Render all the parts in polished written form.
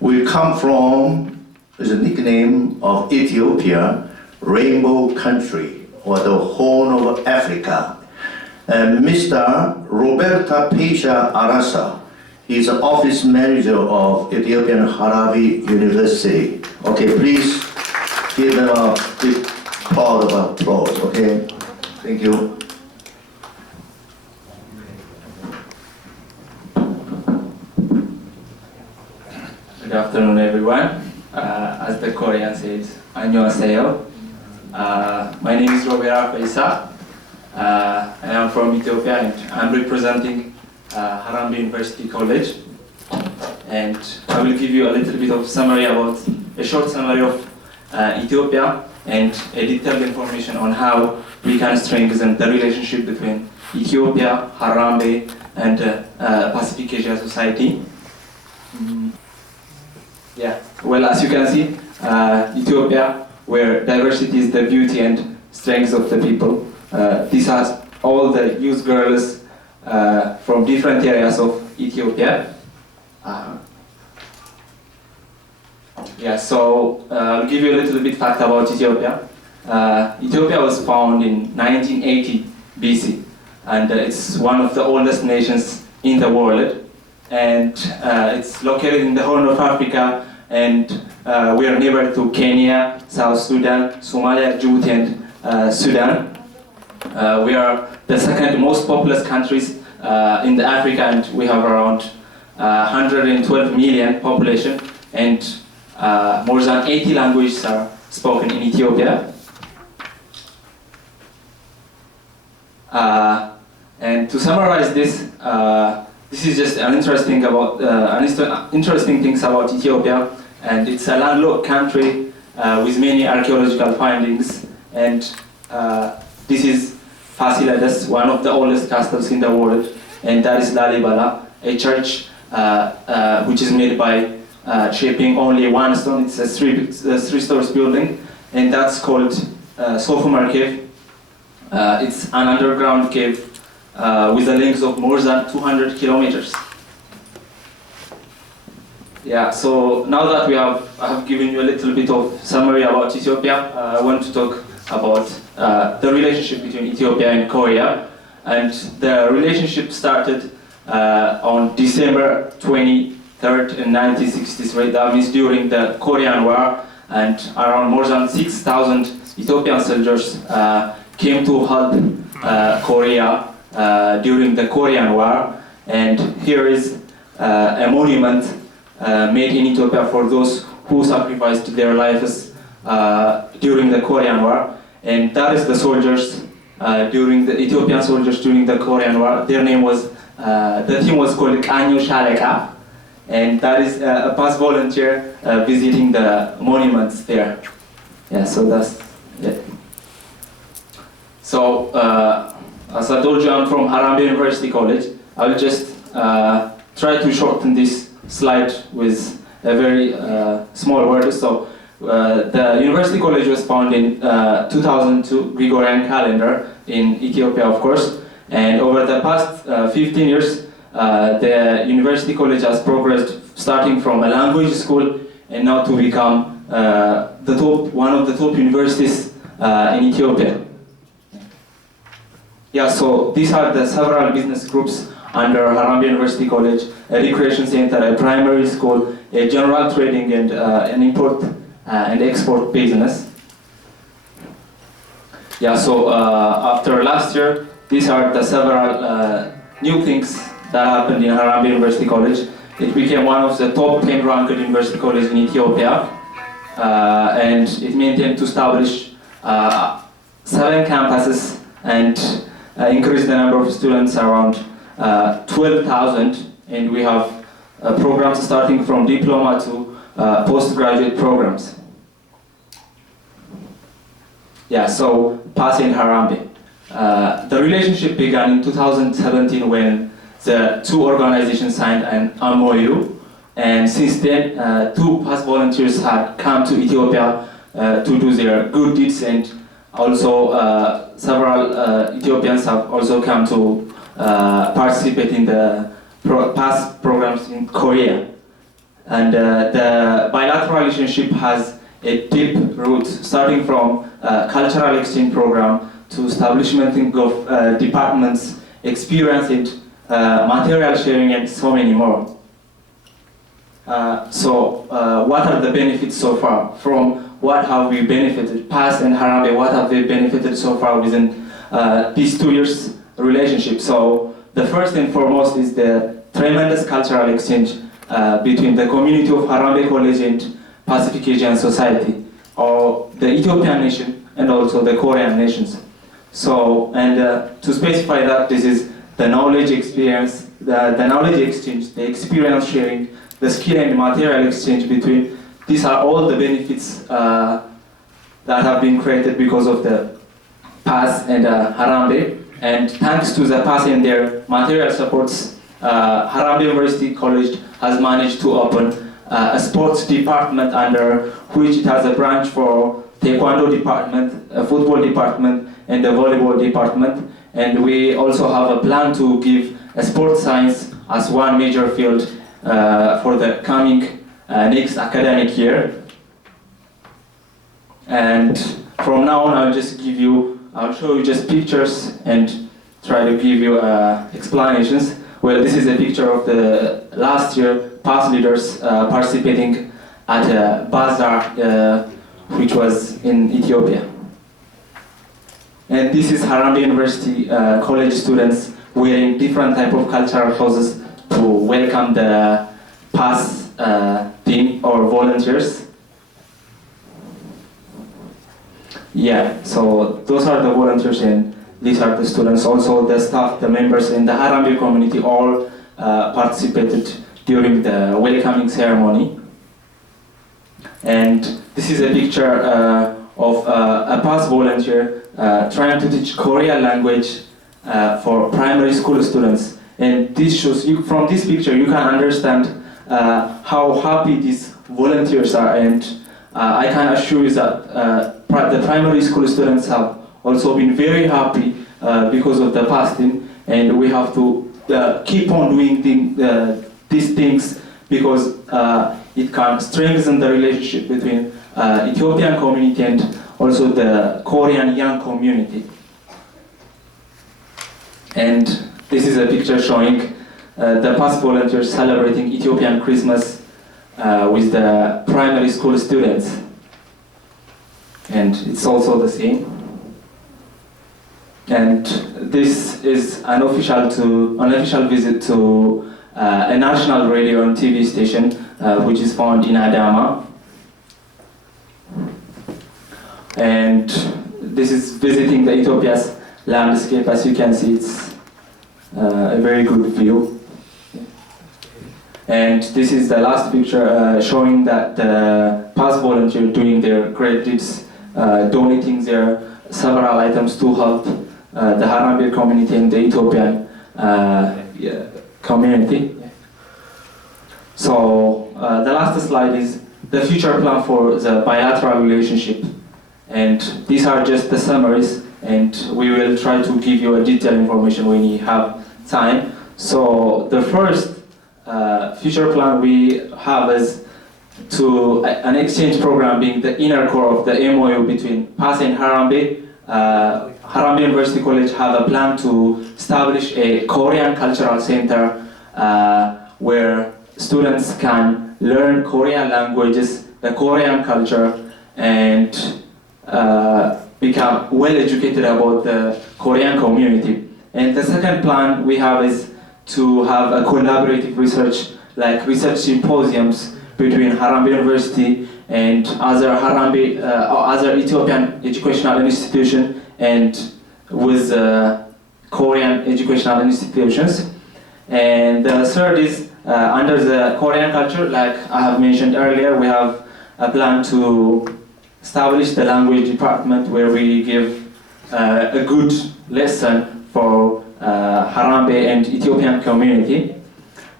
will come from the nickname of Ethiopia, Rainbow Country, or the Horn of Africa. Mr. Robera Feyissa Ararssa, he's the office manager of Ethiopian Harambee University. Okay, please give them a big round of applause, okay? Thank you. Good afternoon, everyone. As the Korean says, 안녕하세요. My name is Robera Feyissa. I am from Ethiopia and I'm representing Harambee University College. And I will give you a little bit of a short summary of Ethiopia and a detailed information on how we can strengthen the relationship between Ethiopia, Harambee, and Pacific Asia Society. Well, as you can see, Ethiopia, where diversity is the beauty and strength of the people. This has all the youth girls from different areas of Ethiopia. So I'll give you a little bit fact about Ethiopia. Ethiopia was founded in 1980 BC, and it's one of the oldest nations in the world. And it's located in the Horn of Africa, and we are neighbor to Kenya, South Sudan, Somalia, Djibouti, and Sudan. We are the second most populous countries in the Africa, and we have around 112 million population, and more than 80 languages are spoken in Ethiopia. And to summarize this, this is just an interesting things about Ethiopia, and it's a landlocked country with many archaeological findings, and this is Fasilides, one of the oldest castles in the world, and that is Lalibela, a church which is made by shaping only one stone. It's a three-story building, and that's called Sofumar Cave. It's an underground cave with a length of more than 200 kilometers. So now that I have given you a little bit of summary about Ethiopia, I want to talk about the relationship between Ethiopia and Korea. And the relationship started on December 23rd in 1963. That means during the Korean War, and around more than 6,000 Ethiopian soldiers came to help Korea during the Korean War. And here is a monument made in Ethiopia for those who sacrificed their lives during the Korean War. And that is the soldiers during the Ethiopian soldiers during the Korean War. Their name was, the team was called Kanyo Shareka, and that is a past volunteer visiting the monuments there. So that's it. So, as I told you, I'm from Harambee University College. I will just try to shorten this slide with a very small word. So, the University College was founded in 2002 Gregorian calendar in Ethiopia, of course. And over the past 15 years, the University College has progressed, starting from a language school and now to become one of the top universities in Ethiopia. So these are the several business groups under Harambee University College: a recreation center, a primary school, a general trading, and an import and export business. So after last year, these are the several new things that happened in Harambee University College. It became one of the top 10 ranked university colleges in Ethiopia, and it maintained to establish 7 campuses and increase the number of students around 12,000, and we have programs starting from diploma to postgraduate programs. So passing Harambee. The relationship began in 2017 when the two organizations signed an MOU, and since then 2 past volunteers had come to Ethiopia to do their good deeds, and also several Ethiopians have also come to participate in the past programs in Korea. And the bilateral relationship has a deep root, starting from cultural exchange program to establishment of departments, experience it, material sharing, and so many more. What are the benefits so far? From what have we benefited? PAS and Harambee, what have they benefited so far within these 2 years relationship? So the first and foremost is the tremendous cultural exchange between the community of Harambee College and Pacific Asian Society, or the Ethiopian nation and also the Korean nations. So, and to specify that, this is the knowledge experience, the knowledge exchange, the experience sharing, the skill and material exchange between. These are all the benefits that have been created because of the PAS and Harambee. And thanks to the PAS and their material supports, Harambee University College has managed to open a sports department under which it has a branch for Taekwondo department, a football department, and a volleyball department. And we also have a plan to give a sports science as one major field for the coming next academic year. And from now on, I'll show you just pictures and try to give you explanations. Well, this is a picture of the last year past leaders participating at a bazaar which was in Ethiopia. And this is Harambee University college students wearing different type of cultural clothes to welcome the past team or volunteers. Yeah, so those are the volunteers and these are the students. Also the staff, the members in the Harambee community all participated during the welcoming ceremony. And this is a picture of a past volunteer trying to teach Korean language for primary school students. And this shows you, from this picture you can understand how happy these volunteers are, and I can assure you that the primary school students have also been very happy because of the past team, and we have to keep on doing these things because it can strengthen the relationship between Ethiopian community and also the Korean young community. And this is a picture showing the past volunteers celebrating Ethiopian Christmas with the primary school students. And it's also the same. And this is an unofficial visit to a national radio and TV station which is found in Adama. And this is visiting the Ethiopia's landscape. As you can see, it's a very good view. And this is the last picture showing that the past volunteers doing their great deeds, donating their several items to help the Harambee community and the Ethiopian community. So the last slide is the future plan for the bilateral relationship. And these are just the summaries, and we will try to give you a detailed information when you have time. So the first future plan we have is to an exchange program being the inner core of the MOU between PAS and Harambee. Harambee University College have a plan to establish a Korean cultural center where students can learn Korean languages, the Korean culture, and become well educated about the Korean community. And the second plan we have is to have a collaborative research, like research symposiums between Harambee University and other other Ethiopian educational institutions and with Korean educational institutions. And the third is under the Korean culture, like I have mentioned earlier, we have a plan to establish the language department where we give a good lesson for Harambee and Ethiopian community,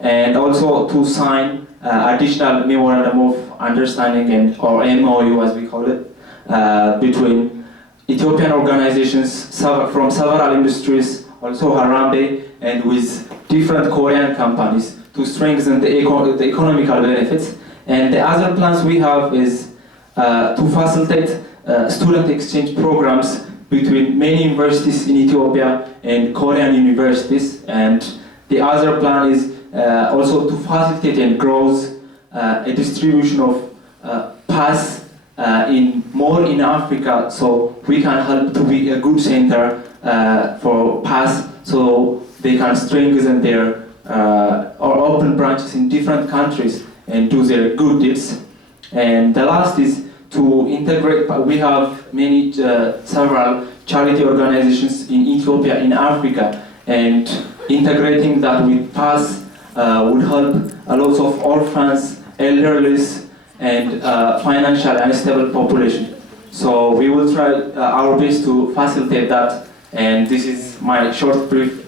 and also to sign additional memorandum of understanding and or MOU as we call it between Ethiopian organizations from several industries, also Harambee and with different Korean companies to strengthen the economical benefits. And the other plans we have is to facilitate student exchange programs between many universities in Ethiopia and Korean universities. And the other plan is also to facilitate and grow a distribution of pass in Africa, so we can help to be a good center for pass, so they can strengthen their or open branches in different countries and do their good deeds. And the last is to integrate. We have many several charity organizations in Ethiopia, in Africa, and integrating that with pass would help a lot of orphans, elderly, and financial unstable population. So we will try our best to facilitate that. And this is my short, brief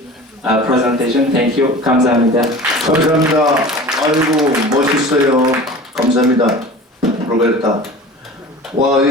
presentation. Thank you. 감사합니다. 감사합니다. 아이고 멋있어요. 감사합니다. 로베르타. 와,